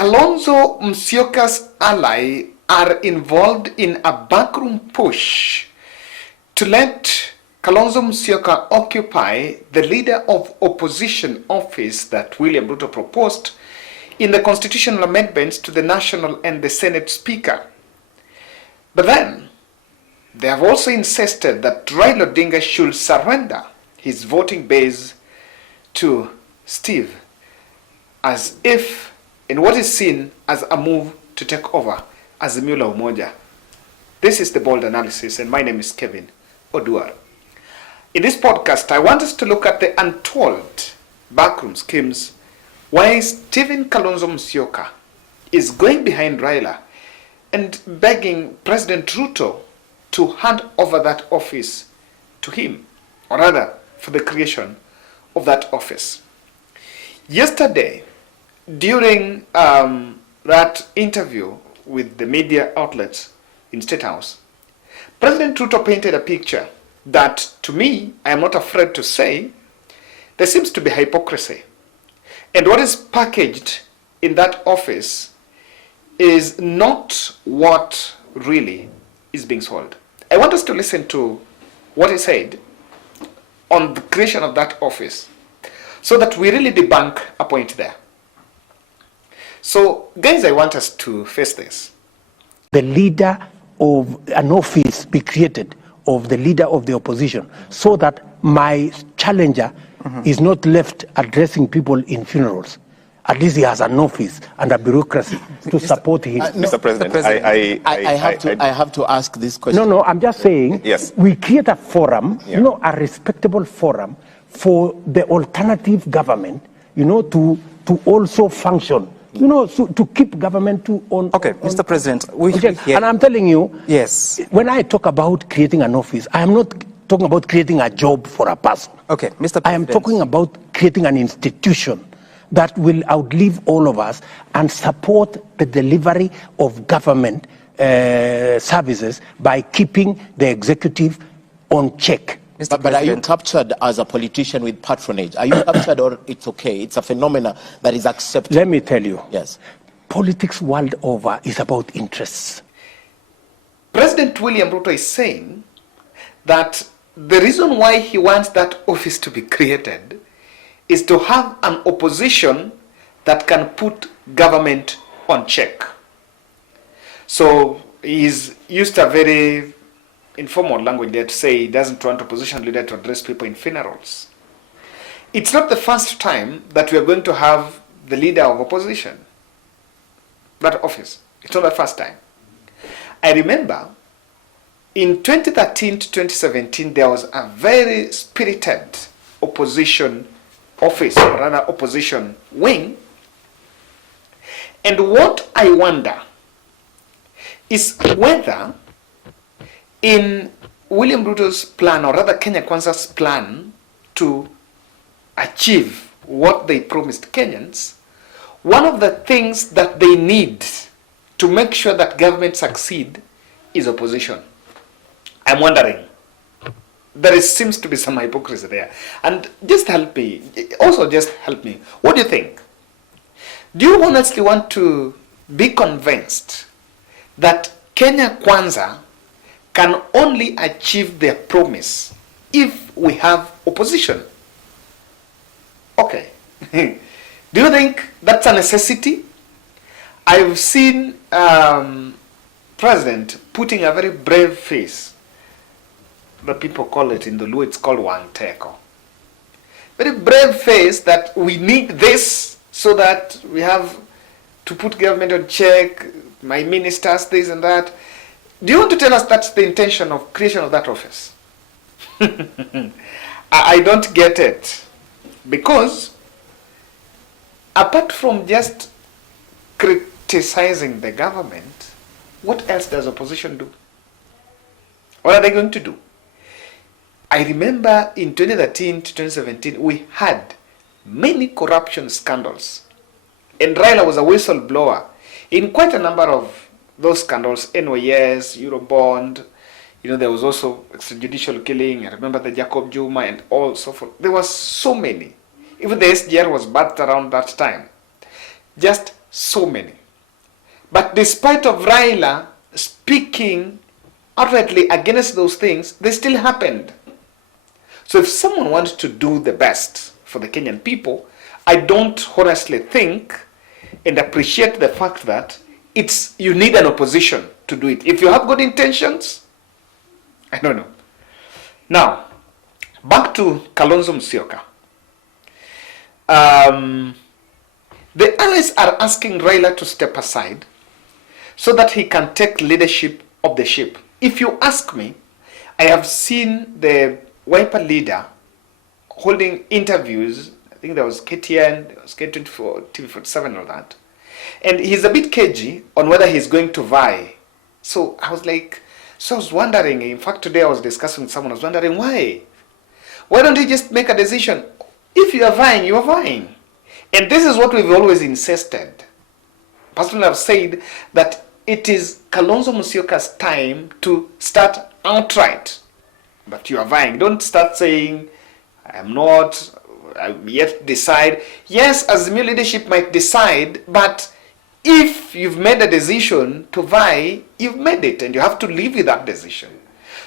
Kalonzo Musyoka's ally are involved in a backroom push to let Kalonzo Musyoka occupy the leader of opposition office that William Ruto proposed in the constitutional amendments to the National and the Senate Speaker. But then, they have also insisted that Raila Odinga should surrender his voting base to Steve, as if in what is seen as a move to take over Azimio la Umoja. This is the Bold Analysis, and my name is Kevin Oduor. In this podcast, I want us to look at the untold backroom schemes why Stephen Kalonzo Musyoka is going behind Raila and begging President Ruto to hand over that office to him, or rather, for the creation of that office. Yesterday, during that interview with the media outlets in State House, President Ruto painted a picture that, to me, I am not afraid to say, there seems to be hypocrisy. And what is packaged in that office is not what really is being sold. I want us to listen to what he said on the creation of that office so that we really debunk a point there. So, guys, I want us to face this. The leader of an office be created of the leader of the opposition so that my challenger is not left addressing people in funerals. At least he has an office and a bureaucracy to support him. Mr. President, I have to ask this question. No, I'm just saying, yes, we create a forum, a respectable forum for the alternative government, to also function. So to keep government on. Okay, Mr. President, and I'm telling you, yes, when I talk about creating an office, I am not talking about creating a job for a person. Okay, Mr. President, I am talking about creating an institution that will outlive all of us and support the delivery of government services by keeping the executive on check. But are you captured as a politician with patronage? Are you captured, or it's okay? It's a phenomenon that is accepted. Let me tell you. Yes. Politics world over is about interests. President William Ruto is saying that the reason why he wants that office to be created is to have an opposition that can put government on check. So he's used a very informal language there to say he doesn't want opposition leader to address people in funerals. It's not the first time that we are going to have the leader of opposition, that office. It's not the first time. I remember in 2013 to 2017, there was a very spirited opposition office, or rather opposition wing. And what I wonder is whether in William Ruto's plan, or rather Kenya Kwanza's plan to achieve what they promised Kenyans, one of the things that they need to make sure that government succeed is opposition. I'm wondering, seems to be some hypocrisy there. And just help me, what do you think? Do you honestly want to be convinced that Kenya Kwanza can only achieve their promise if we have opposition? Okay. Do you think that's a necessity? I've seen President putting a very brave face. The people call it in the Luo, it's called Wang Teko. Very brave face that we need this so that we have to put government on check, my ministers, this and that. Do you want to tell us that's the intention of creation of that office? I don't get it. Because apart from just criticizing the government, what else does opposition do? What are they going to do? I remember in 2013 to 2017, we had many corruption scandals. And Raila was a whistleblower in quite a number of those scandals, NYS, Eurobond, there was also extrajudicial killing. I remember the Jacob Juma and all so forth. There were so many. Even the SGR was battered around that time. Just So many. But despite of Raila speaking outrightly against those things, they still happened. So if someone wants to do the best for the Kenyan people, I don't honestly think and appreciate the fact that you need an opposition to do it. If you have good intentions, I don't know. Now, back to Kalonzo Musyoka. The allies are asking Raila to step aside so that he can take leadership of the ship. If you ask me, I have seen the Wiper leader holding interviews. I think there was KTN, there was K24, TV47, all that. And he's a bit cagey on whether he's going to vie. So I was wondering, in fact today I was discussing with someone, I was wondering why? Why don't you just make a decision? If you are vying, you are vying. And this is what we've always insisted. Personally, I've said that it is Kalonzo Musyoka's time to start outright. But you are vying. Don't start saying, I'm yet to decide. Yes, Azimio leadership might decide, but if you've made a decision to vie, you've made it, and you have to live with that decision.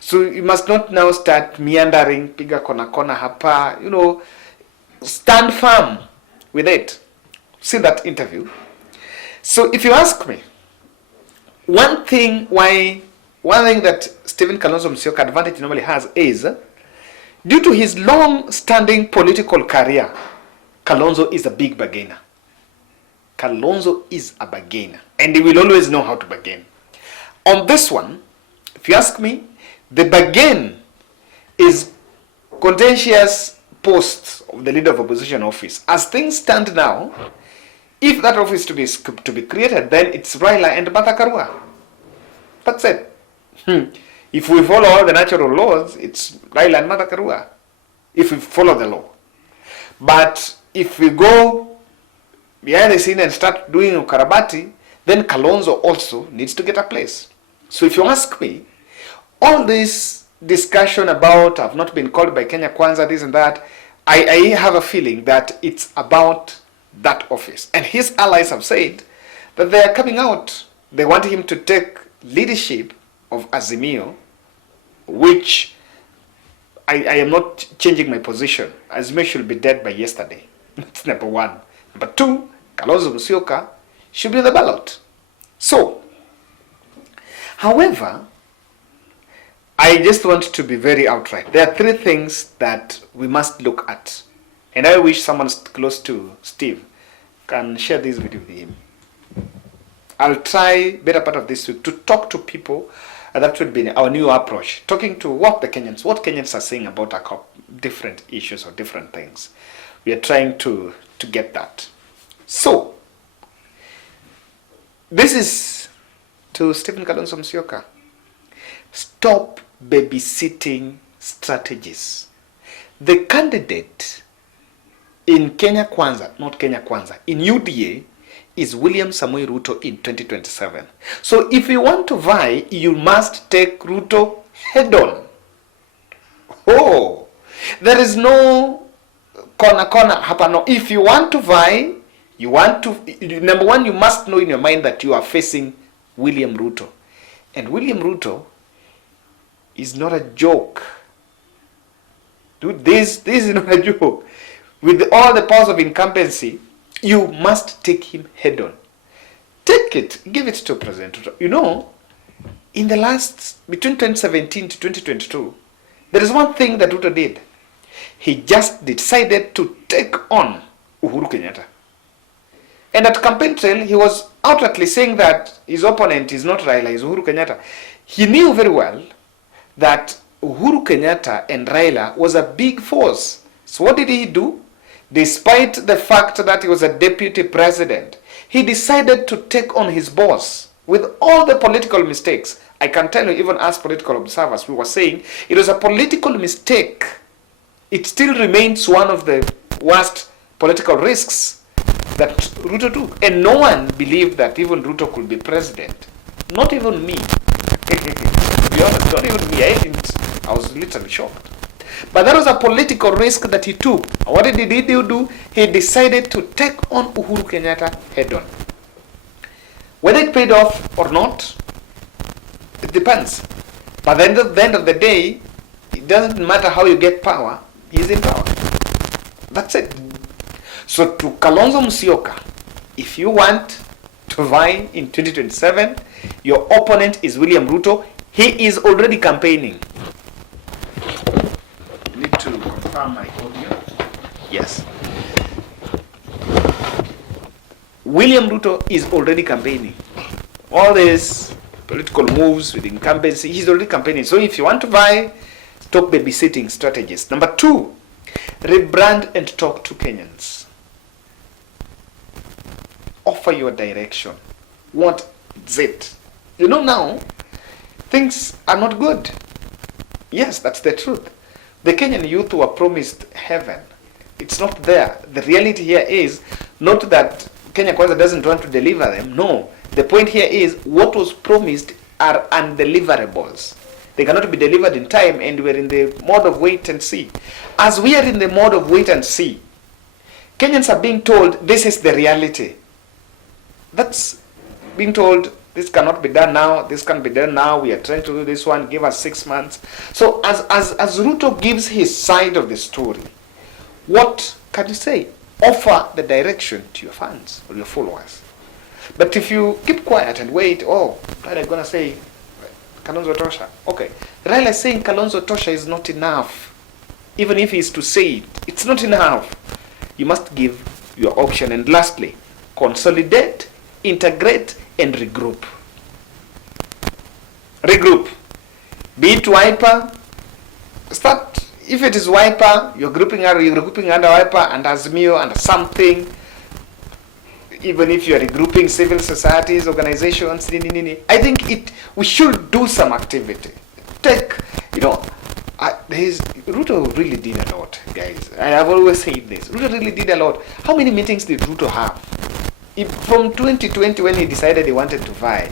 So you must not now start meandering, piga kona hapa, stand firm with it. See that interview. So if you ask me, one thing that Stephen Kalonzo Musyoka advantage normally has is, due to his long-standing political career, Kalonzo is a big bargainer. Kalonzo is a bargainer, and he will always know how to bargain. On this one, if you ask me, the bargain is contentious post of the leader of opposition office. As things stand now, if that office to be created, then it's Raila and Martha Karua. That's it. If we follow all the natural laws, it's Raila and Martha Karua. If we follow the law. But if we go behind the scene and start doing ukarabati, then Kalonzo also needs to get a place. So if you ask me, all this discussion about I've not been called by Kenya Kwanza, this and that, I have a feeling that it's about that office. And his allies have said that they are coming out. They want him to take leadership of Azimio, which I am not changing my position. Azimio should be dead by yesterday. That's number one. Number two, Kalonzo Musyoka should be on the ballot. So, however, I just want to be very outright. There are three things that we must look at. And I wish someone close to Steve can share this video with him. I'll try better part of this week to talk to people. That would be our new approach. Talking to what Kenyans are saying about our different issues or different things. We are trying to get that. So, this is to Stephen Kalonzo Musyoka. Stop babysitting strategies. The candidate in Kenya Kwanza, not Kenya Kwanza, in UDA is William Samoei Ruto in 2027. So if you want to vie, you must take Ruto head on. Oh, there is no corner hapa. No, if you want to vie, number one, you must know in your mind that you are facing William Ruto. And William Ruto is not a joke. Dude, this is not a joke. With all the powers of incumbency, you must take him head on. Take it, give it to President Ruto. In the between 2017 to 2022, there is one thing that Ruto did. He just decided to take on Uhuru Kenyatta. And at campaign trail, he was outwardly saying that his opponent is not Raila, is Uhuru Kenyatta. He knew very well that Uhuru Kenyatta and Raila was a big force. So what did he do? Despite the fact that he was a deputy president, he decided to take on his boss with all the political mistakes. I can tell you, even as political observers, we were saying it was a political mistake. It still remains one of the worst political risks that Ruto took. And no one believed that even Ruto could be president. Not even me. To be honest, not even me. I was literally shocked. But that was a political risk that he took. What did he do? He decided to take on Uhuru Kenyatta head on. Whether it paid off or not, it depends. But at the end of the day, it doesn't matter how you get power, he's in power. That's it. So to Kalonzo Musyoka, if you want to vie in 2027, your opponent is William Ruto. He is already campaigning. Need to confirm my audio. Yes. William Ruto is already campaigning. All these political moves with incumbency, he's already campaigning. So if you want to vie, stop babysitting strategies. Number 2, rebrand and talk to Kenyans. Offer your direction. What is it? You know, now, things are not good. Yes, that's the truth. The Kenyan youth were promised heaven. It's not there. The reality here is not that Kenya Kwanza doesn't want to deliver them. No. The point here is what was promised are undeliverables. They cannot be delivered in time, and we're in the mode of wait and see. As we are in the mode of wait and see, Kenyans are being told this is the reality. That's being told this cannot be done now, this can be done now, we are trying to do this one, give us 6 months. So as Ruto gives his side of the story, what can you say? Offer the direction to your fans or your followers. But if you keep quiet and wait, Raila is going to say Kalonzo Tosha. Okay, Raila is saying Kalonzo Tosha is not enough. Even if he is to say it, it's not enough. You must give your option. And lastly, consolidate, integrate, and regroup. Regroup. Be it Wiper. Start. If it is Wiper, you're grouping under Wiper and Azimio and something. Even if you're regrouping civil societies, organizations, I think we should do some activity. Ruto really did a lot, guys. I have always said this. Ruto really did a lot. How many meetings did Ruto have? From 2020 when he decided he wanted to vie,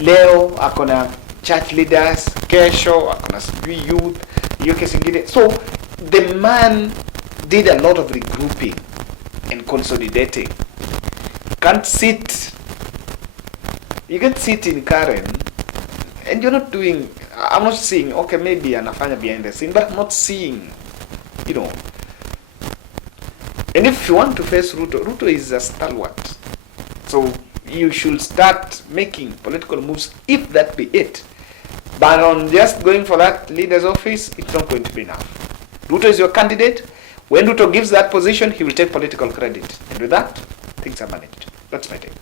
leo akona church leaders, kesho akona youth, so the man did a lot of regrouping and consolidating. You can sit in Karen and you're not doing, I'm not seeing, okay, maybe anafanya behind the scene, but I'm not seeing, And if you want to face Ruto is a stalwart. So you should start making political moves if that be it. But on just going for that leader's office, it's not going to be enough. Ruto is your candidate. When Ruto gives that position, he will take political credit. And with that, things are managed. That's my take.